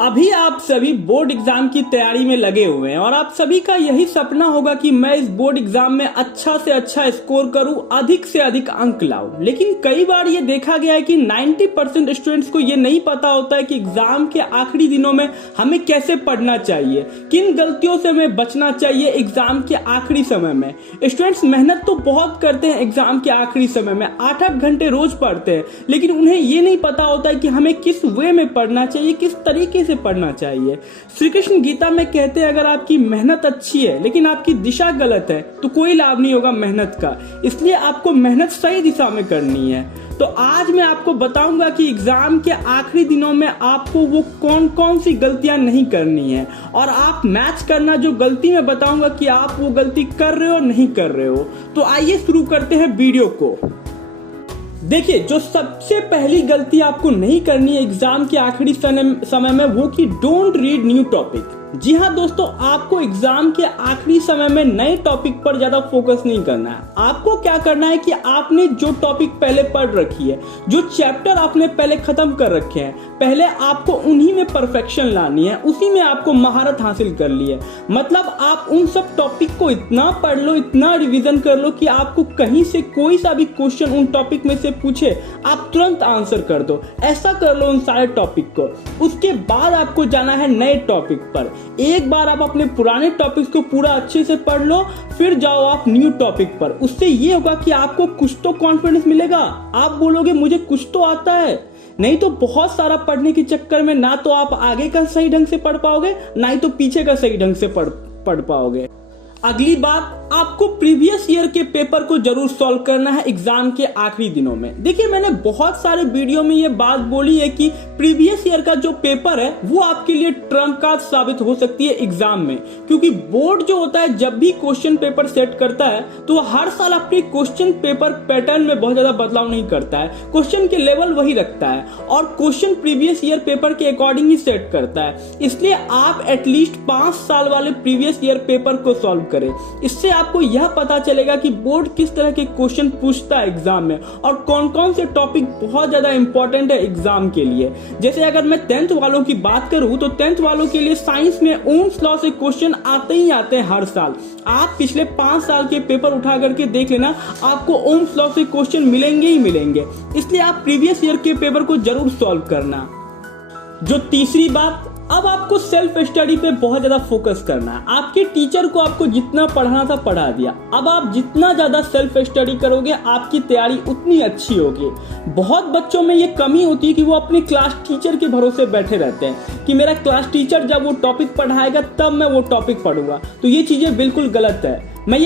अभी आप सभी बोर्ड एग्जाम की तैयारी में लगे हुए हैं और आप सभी का यही सपना होगा कि मैं इस बोर्ड एग्जाम में अच्छा से अच्छा स्कोर करूं, अधिक से अधिक अंक लाऊं। लेकिन कई बार ये देखा गया है कि 90% स्टूडेंट्स को ये नहीं पता होता है कि एग्जाम के आखिरी दिनों में हमें कैसे पढ़ना चाहिए, किन गलतियों से हमें बचना चाहिए एग्जाम के आखिरी समय में। स्टूडेंट्स मेहनत तो बहुत करते हैं एग्जाम के आखिरी समय में, 8-8 घंटे रोज पढ़ते हैं, लेकिन उन्हें ये नहीं पता होता है कि हमें किस वे में पढ़ना चाहिए, किस तरीके से पढ़ना चाहिए। श्री कृष्ण गीता में कहते हैं अगर आपकी मेहनत अच्छी है लेकिन आपकी दिशा गलत है तो कोई लाभ नहीं होगा मेहनत का। इसलिए आपको मेहनत सही दिशा में करनी है। तो आज मैं आपको बताऊंगा कि एग्जाम के आखिरी दिनों में आपको वो कौन कौन सी गलतियां नहीं करनी है और आप मैच करना जो गलती मैं बताऊंगा कि आप वो गलती कर रहे हो नहीं कर रहे हो। तो आइए शुरू करते हैं वीडियो को। देखिए, जो सबसे पहली गलती आपको नहीं करनी है एग्जाम के आखिरी समय में वो कि डोंट रीड न्यू टॉपिक। जी हाँ दोस्तों, आपको एग्जाम के आखिरी समय में नए टॉपिक पर ज्यादा फोकस नहीं करना है। आपको क्या करना है कि आपने जो टॉपिक पहले पढ़ रखी है, जो चैप्टर आपने पहले खत्म कर रखे हैं, पहले आपको उन्हीं में परफेक्शन लानी है, उसी में आपको महारत हासिल कर ली है। मतलब आप उन सब टॉपिक को इतना पढ़ लो, इतना रिवीजन कर लो कि आपको कहीं से कोई सा भी क्वेश्चन उन टॉपिक में से पूछे आप तुरंत आंसर कर दो। ऐसा कर लो उन सारे टॉपिक को। उसके बाद आपको जाना है नए टॉपिक पर। एक बार आप अपने पुराने टॉपिक्स को पूरा अच्छे से पढ़ लो, फिर जाओ आप न्यू टॉपिक पर। उससे ये होगा कि आपको कुछ तो कॉन्फिडेंस मिलेगा। आप बोलोगे मुझे कुछ तो आता है। नहीं तो बहुत सारा पढ़ने के चक्कर में ना तो आप आगे का सही ढंग से पढ़ पाओगे, ना ही तो पीछे का सही ढंग से पढ़ पाओगे। अगली बात, आपको प्रीवियस ईयर के पेपर को जरूर सॉल्व करना है एग्जाम के आखिरी दिनों में। देखिए, मैंने बहुत सारे वीडियो में ये बात बोली है कि प्रीवियस ईयर का जो पेपर है वो आपके लिए ट्रम्प कार्ड साबित हो सकती है एग्जाम में, क्योंकि बोर्ड जो होता है जब भी क्वेश्चन पेपर सेट करता है तो हर साल अपने क्वेश्चन पेपर पैटर्न में बहुत ज्यादा बदलाव नहीं करता है। क्वेश्चन के लेवल वही रखता है और क्वेश्चन प्रीवियस ईयर पेपर के अकॉर्डिंग ही सेट करता है। इसलिए आप एटलीस्ट 5 साल वाले प्रीवियस ईयर पेपर को सॉल्व करें। इससे आपको यह पता चलेगा कि बोर्ड किस तरह के क्वेश्चन पूछता है एग्जाम में और कौन कौन से टॉपिक बहुत ज्यादा इंपॉर्टेंट है एग्जाम के लिए। जैसे अगर मैं 10th वालों की बात करूं तो 10th वालों के लिए साइंस में ओम्स लॉ से क्वेश्चन आते ही आते हैं हर साल। आप पिछले 5 साल के पेपर उठा करके देख लेना, आपको ओम्स लॉ से क्वेश्चन मिलेंगे ही मिलेंगे। इसलिए आप प्रीवियस ईयर के पेपर को जरूर सॉल्व करना। जो तीसरी बात, अब आपको सेल्फ स्टडी पे बहुत ज्यादा फोकस करना है। आपके टीचर को आपको जितना पढ़ाना था पढ़ा दिया। अब आप जितना ज्यादा सेल्फ स्टडी करोगे आपकी तैयारी उतनी अच्छी होगी। बहुत बच्चों में ये कमी होती है कि वो अपने क्लास टीचर के भरोसे बैठे रहते हैं कि मेरा क्लास टीचर जब वो टॉपिक पढ़ाएगा तब मैं वो टॉपिक पढ़ूंगा। तो ये चीजें बिल्कुल गलत है। मैं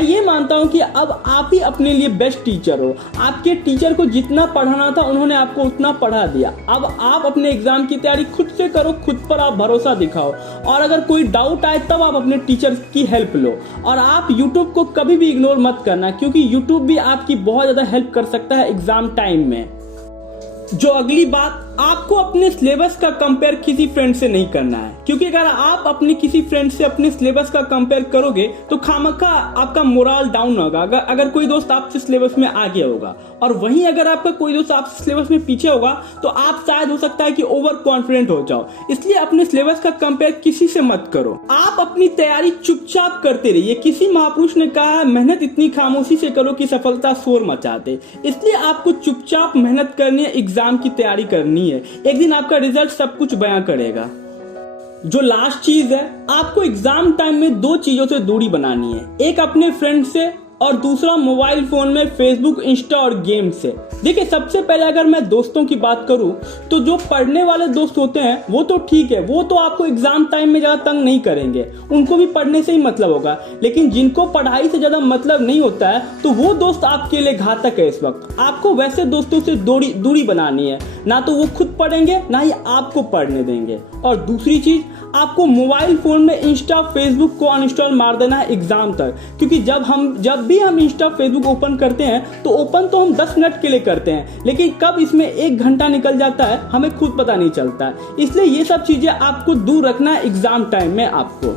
ये मानता हूं कि अब आप ही अपने लिए बेस्ट टीचर हो। आपके टीचर को जितना पढ़ाना था उन्होंने आपको उतना पढ़ा दिया। अब आप अपने एग्जाम की तैयारी खुद से करो, खुद पर आप भरोसा दिखाओ और अगर कोई डाउट आए तब आप अपने टीचर की हेल्प लो। और आप यूट्यूब को कभी भी इग्नोर मत करना, क्योंकि यूट्यूब भी आपकी बहुत ज्यादा हेल्प कर सकता है एग्जाम टाइम में। जो अगली बात, आपको अपने सिलेबस का कंपेयर किसी फ्रेंड से नहीं करना है, क्योंकि अगर आप अपने किसी फ्रेंड से अपने सिलेबस का कंपेयर करोगे तो खामखा आपका मोरल डाउन होगा। अगर कोई दोस्त आपसे सिलेबस में आगे होगा और वहीं अगर आपका कोई दोस्त आपसे सिलेबस में पीछे होगा तो आप शायद हो सकता है कि ओवर कॉन्फिडेंट हो जाओ। इसलिए अपने सिलेबस का कंपेयर किसी से मत करो। आप अपनी तैयारी चुपचाप करते रहिए। किसी महापुरुष ने कहा है मेहनत इतनी खामोशी से करो कि सफलता शोर मचा दे। इसलिए आपको चुपचाप मेहनत करनी है, एग्जाम की तैयारी करनी है। एक दिन आपका रिजल्ट सब कुछ बयां करेगा। जो लास्ट चीज है, आपको एग्जाम टाइम में 2 चीजों से दूरी बनानी है। एक अपने फ्रेंड से और दूसरा मोबाइल फोन में फेसबुक, इंस्टा और गेम से। देखिए, सबसे पहले अगर मैं दोस्तों की बात करूं तो जो पढ़ने वाले दोस्त होते हैं वो तो ठीक है, वो तो आपको एग्जाम टाइम में ज्यादा तंग नहीं करेंगे, उनको भी पढ़ने से ही मतलब होगा। लेकिन जिनको पढ़ाई से ज्यादा मतलब नहीं होता है तो वो दोस्त आपके लिए घातक है। इस वक्त आपको वैसे दोस्तों से दूरी बनानी है, ना तो वो खुद पढ़ेंगे ना ही आपको पढ़ने देंगे। और दूसरी चीज, आपको मोबाइल फोन में इंस्टा, फेसबुक को अनइंस्टॉल मार देना है एग्जाम तक, क्योंकि जब भी हम इंस्टा, फेसबुक ओपन करते हैं तो ओपन तो हम 10 मिनट के लिए करते हैं, लेकिन कब इसमें 1 घंटा निकल जाता है हमें खुद पता नहीं चलता है। इसलिए ये सब चीजें आपको दूर रखना है एग्जाम टाइम में आपको।